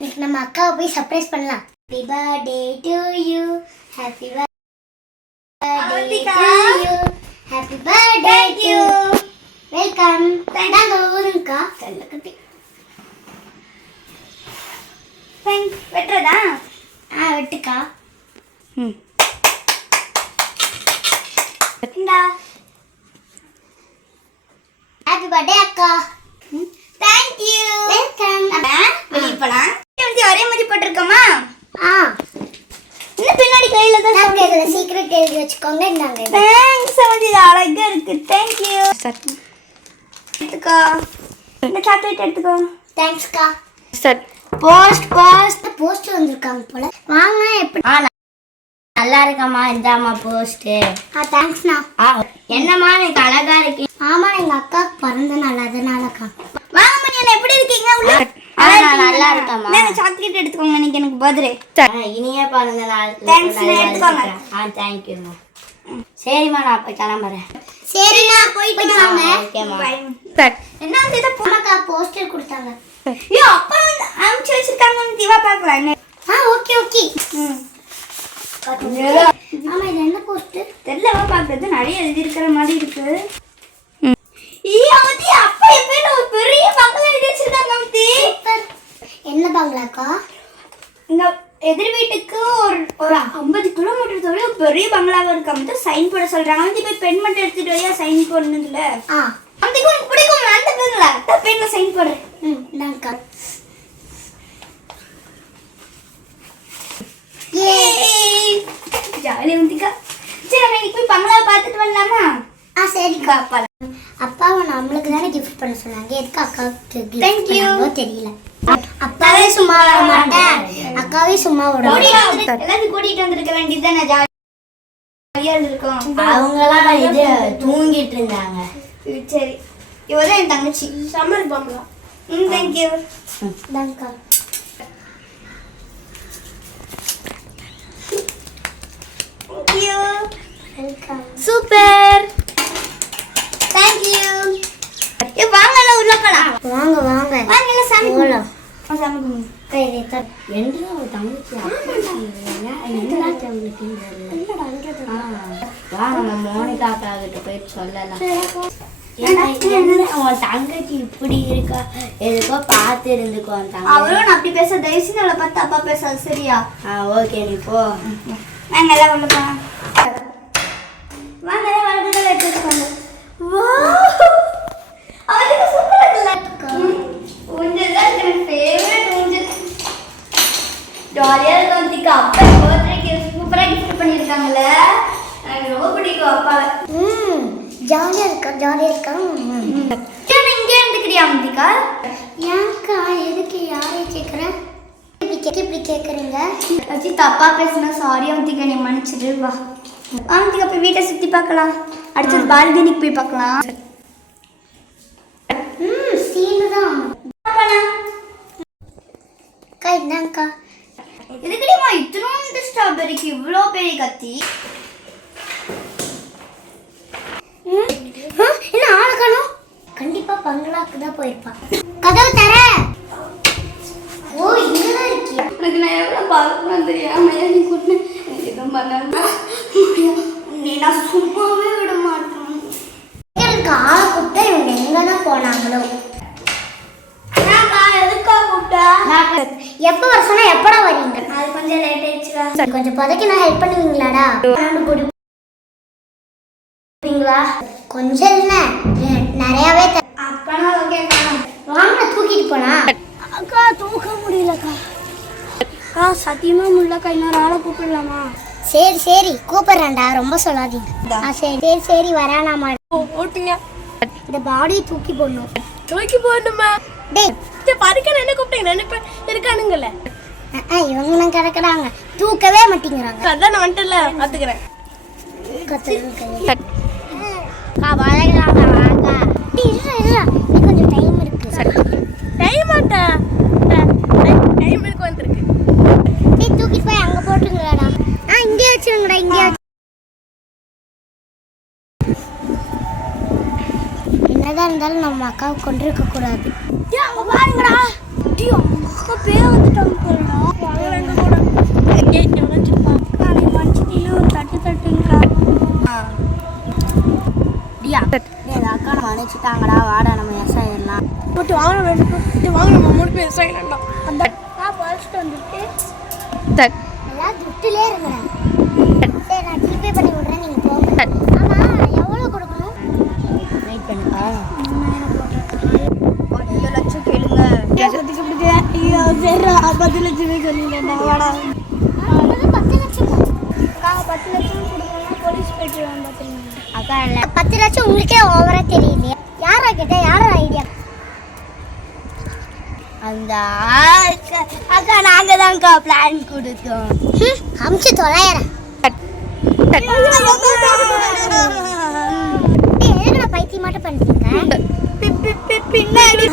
இன்னைக்கு நம்ம அக்காவை போய் சர்ப்ரைஸ் பண்ணலாம். Happy birthday to you, happy birthday to you, happy birthday to you. Welcome. நாங்க ஊருங்கக்கா. கல்லக்கட்டி. வெட்டுறதா? வெட்டுக்கா. இந்தா. ஹாப்பி பர்த்டே அக்கா. Thank you. வெல்கம். வெளிய போலாம். ஒரே மாதிரி போட்டுருக்கோமா? இன்னும் பின்னாடி கையில தான் நாங்க இதுல சீக்ரெட் எழுதி வச்சுக்கோங்க. இந்தாங்க. தேங்க்ஸ் அமதி, அழகா இருக்கு. Thank you. எடுத்துக்கோ. இந்த சாக்லேட் எடுத்துக்கோ. தேங்க்ஸ்க்கா. சார் போஸ்ட் வந்திருக்காங்க போல. வாங்க. எப்படி நல்லா இருக்கம்மா, இந்தாம்மா போஸ்ட். தேங்க்ஸ்ண்ணா. என்னம்மா எனக்கு அழகா இருக்கு. ஆமா, எங்க அக்காவுக்கு பிறந்த நாள், அதனாலக்கா. வாங்க மணி, எப்படி இருக்கீங்க? உள்ள நல்லா இருக்கம்மா. இந்த சாக்லேட் எடுத்துக்கோங்க, இன்னைக்கு எனக்கு பர்த்டே. இனிய பிறந்த நாள். தேங்க்ஸ், எடுத்துக்கோங்க. தேங்க்யூம்மா. சரிம்மா, நான் போய் கிளம்புறேன். சரிண்ணா, போயிட்டு வாங்க. ஓகேம்மா. என்ன வந்து இத அம்மாக்கா போஸ்டர் கொடுத்தாங்க. ஐயோ, அப்பா வந்து அனுப்பிச்சு வச்சிருக்காங்க, திவா பார்க்கலாம். ஓகே. ஆமா, இது என்ன போஸ்ட்? தெரியலவா, பார்க்கறது நிறைய எழுதி இருக்கிற மாதிரி இருக்கு. அமதி, அப்பா எப்ப ஒரு பெரிய பங்களா எழுதி வச்சிருக்காங்க அமதி. என்ன பங்களாக்கா? இங்க எதிர் வீட்டுக்கு ஒரு 50 கிலோமீட்டர் தொலைவு பெரிய பங்களாவா இருக்கு. அமதி சைன் போட சொல்றாங்க. அமதி போய் பென் மட்டும் எடுத்துட்டு வரையா சைன் போடணும்ல. அமதி உங்களுக்கு பிடிக்கும் அந்த பென்ல. பென்ல சைன் போடுறேன். இந்தாங்கக்கா. ஜாலி அமதிக்கா. சரி, நம்ம இன்னைக்கு போய் பங்களாவை பார்த்துட்டு வரலாமா? சரிக்கா. அப்பாவை நம்மளுக்கு தானே கிஃப்ட் பண்ண சொன்னாங்க. எதுக்கு அக்காவுக்கு Thank you. தெரியல. அப்பாவே சும்மா விட மாட்டேன், அக்காவே சும்மா விட மாட்டேன். எல்லாத்தையும் கூட்டிட்டு வந்திருக்க வேண்டியதுதானே, ஜாலியா இருக்கும். அவங்களாம் இது தூங்கிட்டு இருந்தாங்க. சரி, இவதான் என் தங்கச்சி. Summer bungalow. தேங்க்யூ. இந்தாங்கக்கா. தேங்க்யூ. வெல்கம். சூப்பர். தேங்க்யூ. வாங்கல, உள்ள போலாம். வாங்க வாங்கல, சாமி போலாம். சாமி கும்பிடு. என்று அவ தங்கச்சி என்ன தங்கச்சி வா, நம்ம மோனிகா அக்கா கிட்ட போயிட்டு சொல்லலாம். உன் தங்கச்சி இப்படி இருக்கா, எதுக்கோ பார்த்து இருந்துக்கோ. அவரும் அப்படி பேச, தயவு செஞ்சு அவளை பார்த்து அப்பா பேசாது, சரியா? ஓகே, நீ போ. வாங்க எல்லாம் உள்ள போலாம். வாங்க எல்லாம் வளர்ந்து எடுத்துக்கோங்க. அவளுக்கு சூப்பரா இருக்குல்ல. ஊஞ்சல் தான் எனக்கு ஃபேவரட் ஊஞ்சல். ஜாலியா இருக்கும் அந்திக்கா. அப்பா பர்த்டேக்கு சூப்பரா கிஃப்ட் பண்ணியிருக்காங்கல்ல, எனக்கு ரொம்ப பிடிக்கும் அப்பாவை. ஜாலியா இருக்கா. இங்கே இருந்துக்கிறியா அந்திக்கா? ஏன்க்கா எதுக்கு யாரையும் கேட்குறேன்? இப்படி கேட்குறீங்க? வச்சு தப்பா பேசுனா சாரி அந்திக்கா, நீ மன்னிச்சிடு. வா அந்திக்கா, போய் வீட்டை சுற்றி பார்க்கலாம். அடுத்தது பால்கனிக்கு போய் பார்க்கலாம். சீனு தான். அக்கா இந்தாங்கக்கா. இதுக்கிட்டமா இத்தனோண்டு ஸ்ட்ராபெரிக்கு இவ்வளோ பெரிய கத்தி? என்ன ஆளை காணோம்? கண்டிப்பா பங்களாக்கு தான் போயிருப்பான். கதவு தர. ஓ, இங்கதான் இருக்கியா? எனக்கு நான் எவ்வளோ பார்க்கணும் தெரியாம நீ கூட்டு எனக்கு எதுவும் பண்ண. நீ நான் சும்மாவே விட மாட்டேன். எனக்கு ஆளை கூப்பிட்டா இவங்க எங்கதான் போனாங்களோ. எதுக்கா கூப்பிட்டா? எப்ப வர சொன்னா எப்படா வரீங்க? அது கொஞ்சம் லேட் ஆயிடுச்சுடா. கொஞ்சம் பதக்கி நான் ஹெல்ப் பண்ணுவீங்களாடா? கொஞ்சம் இல்ல, நிறையாவே. அப்பனா ஓகே. வாங்க, தூக்கிட்டு போனா. அக்கா தூக்க முடியலக்கா. சத்தியமா முடியலக்கா. இன்னொரு ஆளை கூப்பிடலாமா? சரி கூப்பிடுறேன்டா, ரொம்ப சொல்லாதீங்க. சரி வரானாமா. ஓட்டுங்க. இந்த பாடியை தூக்கி போடணும். தூக்கி போடணுமா? டேய், பறக்க என்ன கூப்பிட்டீங்க? 2 பேர் இருக்கானுங்களே. இவங்க கிடக்குறாங்க, தூக்கவே மாட்டேங்கிறாங்க. அதான் நான் வந்துட்டல, பாத்துக்கிறேன். கொஞ்சம் டைம் இருக்கு. டைம் இருக்கு வந்திருக்கு. தூக்கிட்டு போய் அங்க போட்டுங்கடா. இங்கே வச்சிருங்கடா, இங்கே. என்னதான் இருந்தாலும் நம்ம அக்காவை கொண்டிருக்க கூடாது. பாருங்கடா. பேர் வந்துட்டாங்க போறா வாங்கல எங்க கூட எங்கே நினைச்சிருப்பான் காலை மனுஷத்தில ஒரு தட்டு தட்டுங்கடா டியா டேய் அக்கா நம்ம அனுப்பிச்சிட்டாங்கடா வாடா நம்ம எஸ் ஆயிடலாம் போட்டு வாங்க வேணும் வாங்க நம்ம மூணு பேர் எஸ் ஆயிடலாம் அந்த நான் படிச்சுட்டு வந்துட்டு எல்லாம் துட்டிலே இருக்கிறேன். சரி நான் ஜிபே பண்ணி விடுறேன், நீங்க போங்க. ஆமா எவ்வளவு கொடுக்கணும்? வெயிட் பண்ணுங்க 10 லட்சம் கேளுங்க ஐயோ சரி 10 லட்சமே சொல்லிட்டேன் வாடா 10 லட்சம் 10 லட்சம் கொடுக்கணும் போலீஸ் போயிட்டு பாத்துருங்க அக்கா இல்லை 10 லட்சம் உங்களுக்கே ஓவரா தெரியலையா? யாரா கிட்ட யாரோட ஐடியா? அந்த அக்கா நாங்க தான்க்கா பிளான் கொடுத்தோம் அமிச்சு தொலைறேன். எதுக்கு பைத்தியம் மட்டும் பண்றீங்க? பின்னாடி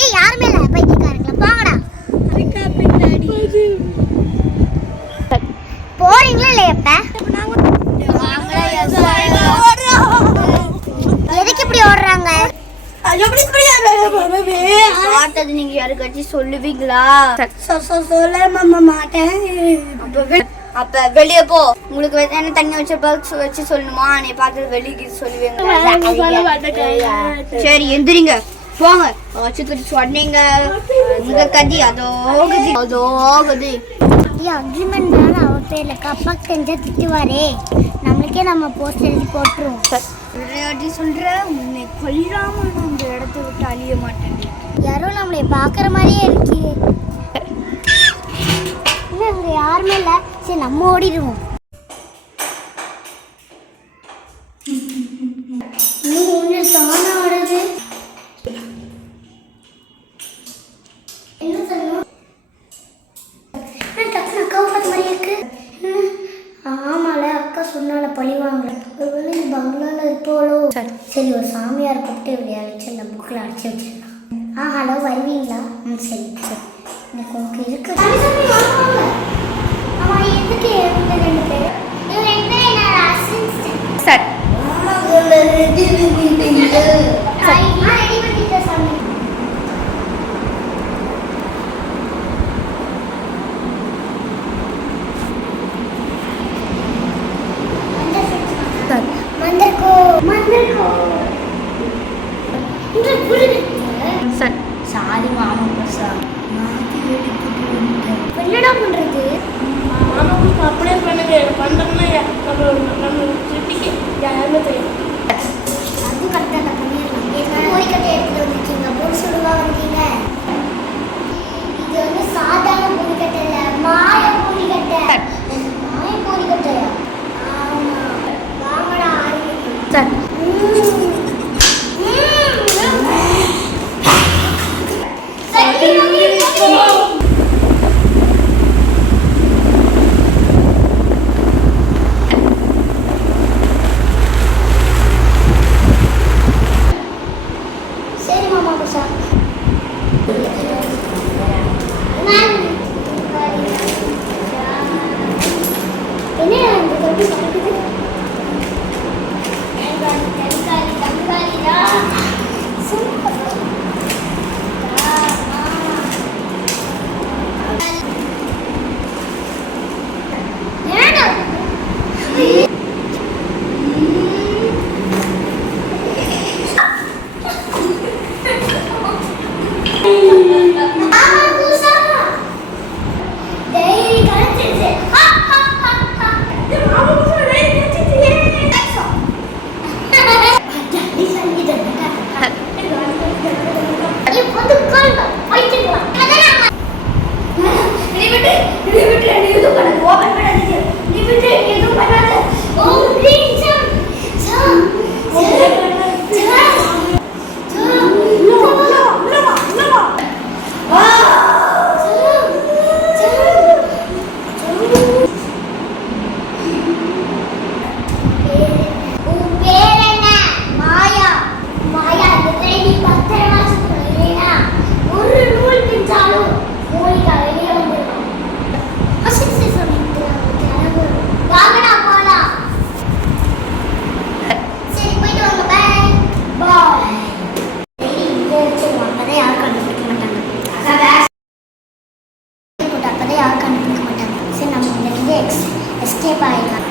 ஏய் யாருமே இல்ல பைத்தியக்காரங்களா போங்கடா. பின்னாடி போறீங்களா இல்லையா இப்ப? எதுக்கு இப்படி ஓடுறாங்க? பார்த்தது நீங்க யாருக்காச்சும் சொல்லுவீங்களா? சொல்ல மாட்டேன். அப்ப வெளியே போ. உங்களுக்கு என்ன தண்ணி வச்சு சொல்லணுமா? நீ பார்த்தது வெளியே சொல்லுவீங்க. சரி எந்திரிங்க போங்க. வச்சு சொன்னீங்க உங்க கதி அதோ கதி அக்ரிமெண்ட் தானே அவர் பேர்ல அப்பாக்கு தெரிஞ்சா திட்டுவாரே. நம்மளுக்கே நம்ம போஸ்ட் எழுதி போட்டுருவோம். விளையாட்டி சொல்ற உன்னை கொல்லாம நான் இந்த இடத்த விட்டு அழிய மாட்டேன். யாரோ நம்மளை பாக்குற மாதிரியே இருக்கு. இன்னும் இங்க யாருமே இல்ல. சரி நம்ம ஓடிடுவோம். இன்னும் ஒன்று தானா ஆடுது. என்ன சொல்லணும்? டக்குனு அக்காவை பார்த்த மாதிரியே இருக்கு. ஆமால அக்கா சொன்னால பழி வாங்கல. ஒருவேளை இந்த பங்களால இருப்போளோ. சரி ஒரு சாமியார் கூப்பிட்டு இப்படியா வச்சு அந்த புக்கில் அடிச்சு வச்சிருக்கான். ஹலோ வருவீங்களா? சரி சரி எனக்கு உங்களுக்கு இருக்கு. ஆமாம் எதுக்கு இவங்க 2 பேர்? இவங்க 2 பேர் என்னோட அசிஸ்டன்ட். சார் ரெடி பண்ணிட்டேன் சாமி. மந்திரக்கோ இங்க புரியுது சார் சாரி மாமா சார் என்னடா பண்றது? மாமாவுக்கு அப்படியே பண்ணுங்க. பண்ணோம்னா நம்ம சிட்டிக்கு யாருமே தெரியும். அது கரெக்டாக நான் பண்ணிடலாம். என்ன கோழிக்கட்டை எடுத்துட்டு வந்துருக்கீங்க? போட்டு சுடுவா வந்தீங்க. இது வந்து சாதாரண கோழிக்கட்டை இல்லை, மாய கோழிக்கட்டை. மாய கோழிக்கட்டையா? ஆமா வாங்கடா ஆரம்பிக்கும். சார் சரி மாமா குஷா. என்ன இந்த சொல்லுது? ஒரு யாரும் கண்டுபிடிக்க மாட்டாங்க. சரி நம்ம இதிலிருந்து எஸ்கேப் ஆயிடலாம்.